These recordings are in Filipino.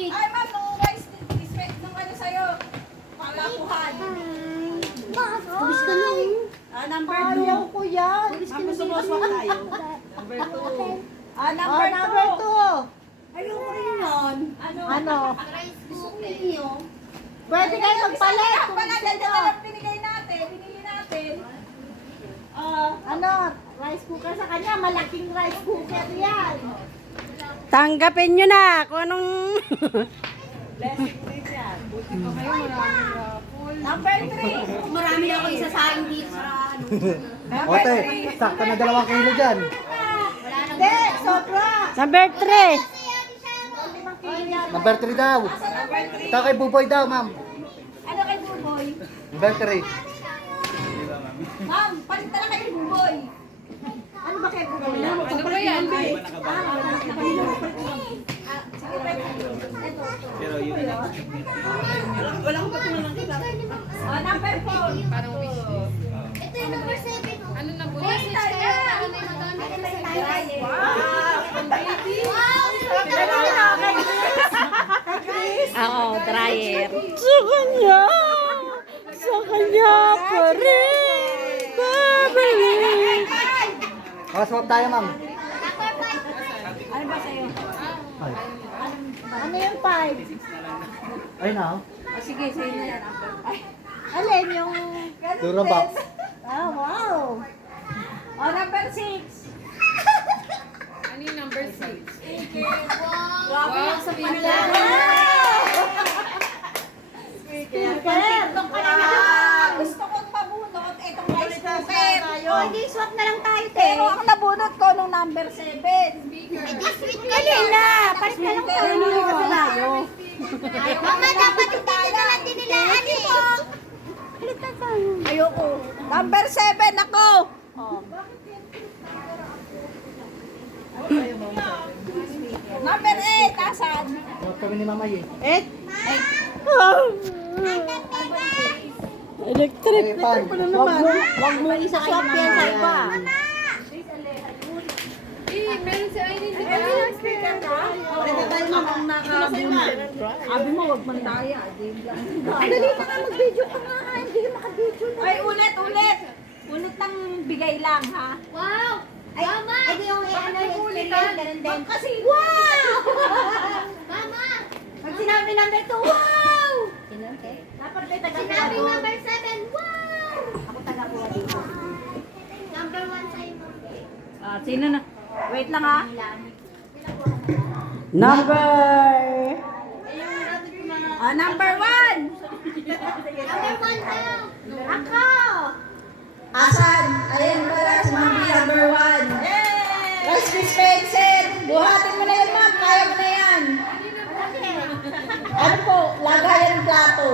Ay, ma'am, nung rice dispense nung ano sa'yo. Palapuhan. Bilis ka lang. Number 2. Ayaw ko yan. Ma'am, gusto mo swak tayo? Number 2. Number 2. Ayaw ko rin yun. Ano? Rice Gusto ko cookie. rin yun. Pwede kayo magpalit. Isa kung pala, gusto ganyan nyo. na lang binigay natin. Binili natin. Ano? Rice cooker sa kanya. Malaking rice cooker yan. Tanggapin nyo na kung anong... Blessing din yan. Buti pa kayo, maraming Number 3. Marami ako isa sa akin dito sa ano. Number Ote, 3. sakto na 2 kilo dyan. Wala nang Hindi, sobra. Number 3. Number 3 daw. Number 3. Ito kay Buboy daw, ma'am. Ano kay Buboy? Number 3. Ma'am, palit na lang kay Buboy. Ano ba kayo Buboy? Ano ba yan? Number 4. Ito yung number 7. Ano na po? Message ka na. Ano yung madami? Oo, dryer. Sa kanya. Sa kanya pa rin. Babalik. Swap tayo, ma'am. Ano ba sa'yo? Ay, Ano yung 5? ay na. Oh, sige, sa'yo na yan. Number 5. Alin yung... Durabox. Ah, wow. Number 6. Ano yung number 6? Grabe yung sa pinala. Speaker. Gusto kong pabunot itong rice cooker. Oh, hindi, swap na lang tayo, te. Pero ang nabunot ko nung number 7. Kanina, palit na lang tayo. Mama, dapat yung dito na lang dinilaan eh. Ayoko. Number 7 ako. Number 8, asan? Swap kami ni Mama Ye. Electric. Ay, pan. Huwag mo isa-swap yan sa iba. Eh, meron si Irene, di ba? Speaker ka? Ito tayo mamang naka-bunot. Abi mo, huwag man daya. Dali ka na, mag-video ka nga. Hindi ka maka-video na. Ay, ulit. Ulit ng bigay lang, ha? Wow! Mama! Ito yung ano, yung experience, ganun din. Kasi, wow! Mama! Pag sinabi number 2, wow! Dapat may taga Sinabi number 7. Wow! Ako taga-kuha dito. Number 1 sa'yo, Mama. Sino na? Wait lang, ha? Number... Number 1. Number 1 daw. Ako! Asan? Ayan pala, si Mami, number 1. Rice dispenser. Buhatin mo na yan, ma'am. Kaya mo na yan. Ano po? Lagayan ng plato.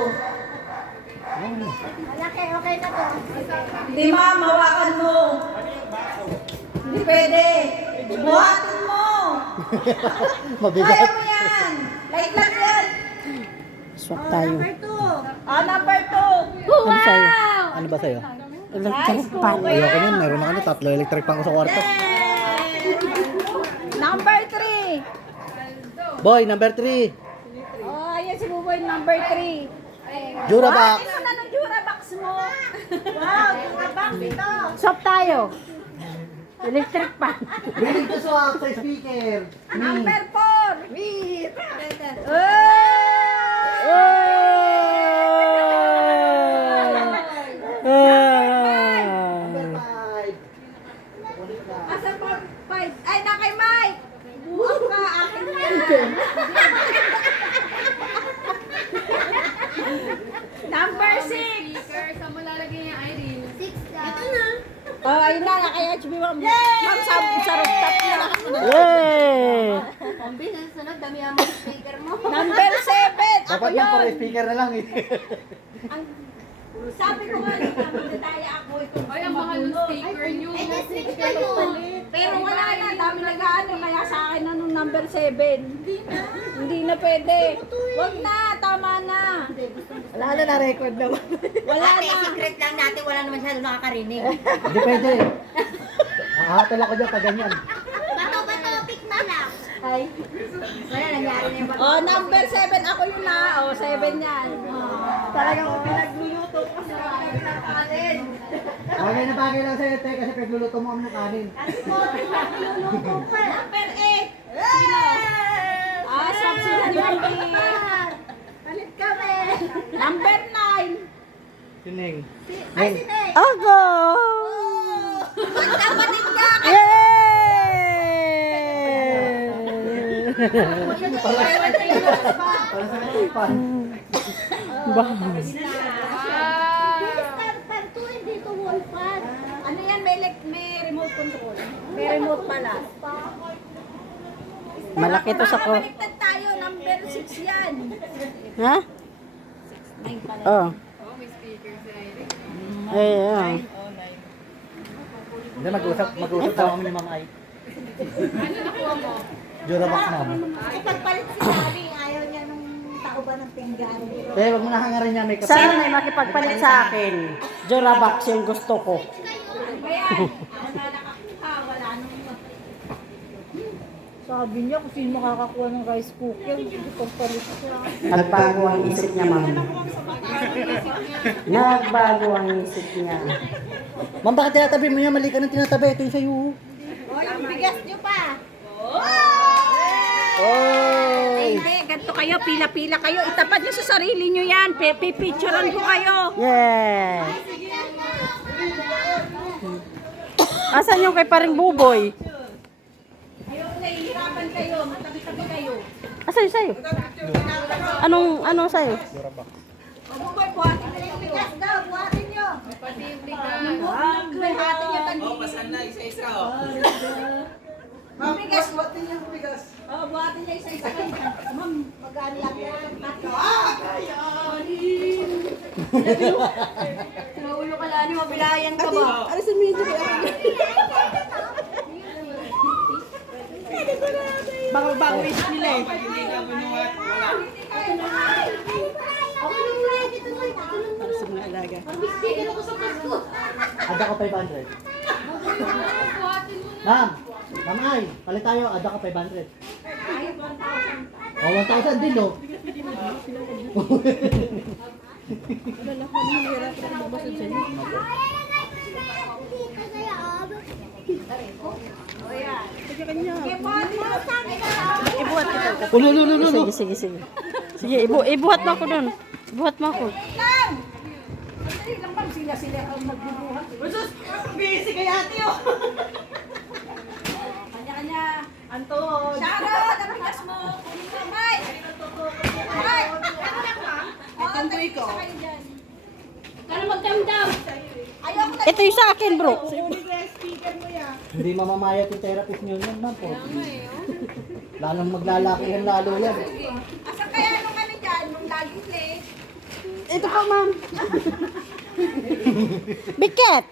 Malaki, okay na to. Hindi, ma'am. Hawakan mo. Hindi pwede. Buhatin mo. Kaya Mabigat. mo yan. Light lang yan. Swap tayo. Number 2. Number 2. Ano sa'yo? Ano ba sa'yo? Electric pan. Ayoko nun. Meron na kami. 3 electric pan ko sa kwarto. Number 3. Boy, number 3. Ayan si Buboy, number 3. Durabox. Buhatin mo na ng Durabox mo. Wow, tumabak dito. Swap tayo. Electric pan. Willing to swap sa speaker. Number 4. Wait. Number 5. Asa po? 5. Ay, na kay Mike. Buwag ka, akin yan. Number 6. Speaker, saan mo lalagay niya, Irene? 6 daw. Ito na. Oh, ayun na, kay HB ma'am. Ma'am, sa rooftop na. Yay! Ang bilis, sunod, dami ang mga speaker mo. Number 7. Ako Dapat yung para yun. speaker na lang eh. Sabi ko nga, magdadaya ako. Ay, ang mahal ng speaker niyo. Eh, di switch kayo. Pero wala na, dami nag-ano, kaya sa akin na nung number 7. Hindi na pwede. Wag na, tama na. Wala na na-record naman. Wala Ate, na. secret lang natin, wala naman siya nakakarinig. Hindi pwede. Hahatol ako dyan pag ganyan. Bato, pick na lang. Ay. Oh, number 7 ako yun na. Oh, 7 yan. Talagang pinagluluto ko sa kanin. Bagay na bagay lang sa'yo, te, kasi pagluluto mo kami ng kanin. Number 8. Sino? Ah, swap sila ni Mami. Palit kami. Number 9. Sining. Ay, sinay. Ako! Magkapatid ka. Para sa katipan. Bangs. Per 2, hindi to wall fan. Ano yan? May remote control. May remote pala. Malaki to sa ko. Baliktad tayo. Number 6 yan. Ha? Oh. Oh, may speaker si Irene. Eh, Hindi, mag-usap daw kami ni Ma'am Ay. Ano nakuha mo? Jurabox namin. Pagpalit si Daddy, ayaw niya nung tauba ng pinggan. Te, wag mo na hangarin yan, may kapit. sana may makipagpalit sa akin. Jurabox yung gusto ko. Sabi niya kung sino makakakuha ng rice cooker, pagpalit siya. Nagbago ang isip niya, ma'am. Nagbago ang isip niya. Ma'am, bakit tinatabi mo niya? Mali ka nang tinatabi. Ito yung sa'yo. O, yung bigas niyo pa. Oy! Hindi, ganito kayo. Pila-pila kayo. Itapat nyo sa sarili nyo yan. Pipicturean ko kayo. Yes. Asan yung kay paring buboy? Ayaw, nahihirapan kayo. Matabi-tabi kayo. Asan yung sa'yo? Anong sa'yo? Mabuboy, buhatin nyo yung bigas daw. Buhatin nyo. Pati yung bigas. Buhatin nyo tag Ma'am, bigas. Buhatin nyo yung bigas. Oh, buhatin nyo isa-isa kayo. Ma'am, magkano lang yan? Naulo ka lang, mabilayan ka ba? Alisin mo yung bago isip nila eh. Ada ko 500. Buhatin mo na. Ma'am! Ma'am Ay, palit tayo. Ada ko 500. Oh, 1,000 din, no? Ibuhat kita. Oh, no. Sige. Sige, ibuhat mo ako dun. Ibuhat mo ako. Lang! Sandali lang bang sila ang magbubuhat? Usus! Busy kay ate oh! Kanya-kanya. Anton! Sharon! Ang bigas mo! Kunin mo, Mike! Mike! Ang tuwi ko. Kano magdamdam? Ayaw ko na. Ito yung sa akin, bro. Hindi mamamayat yung therapist niyo yan, ma'am. Po. Tama eh, oh. Lalong maglalaki yan lalo yan. Asan kaya nung ano dyan? Nung laging late? Ito pa, ma'am. Biket!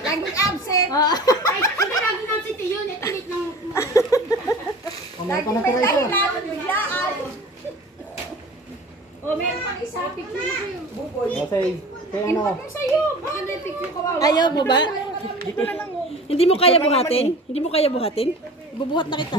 Laging absent? Ay, hindi lagi nang si Tiyo, netilit ng... Kumain pa Laging na may tira ito. dahilan. Biglaan. O, meron pang isa. Picture mo kayo. Buboy. Okay. Kaya ano? Yung sa'yo. Baka may picture ko. Ayaw mo ba? Hindi mo kaya buhatin? Hindi mo kaya buhatin? Bubuhat na kita.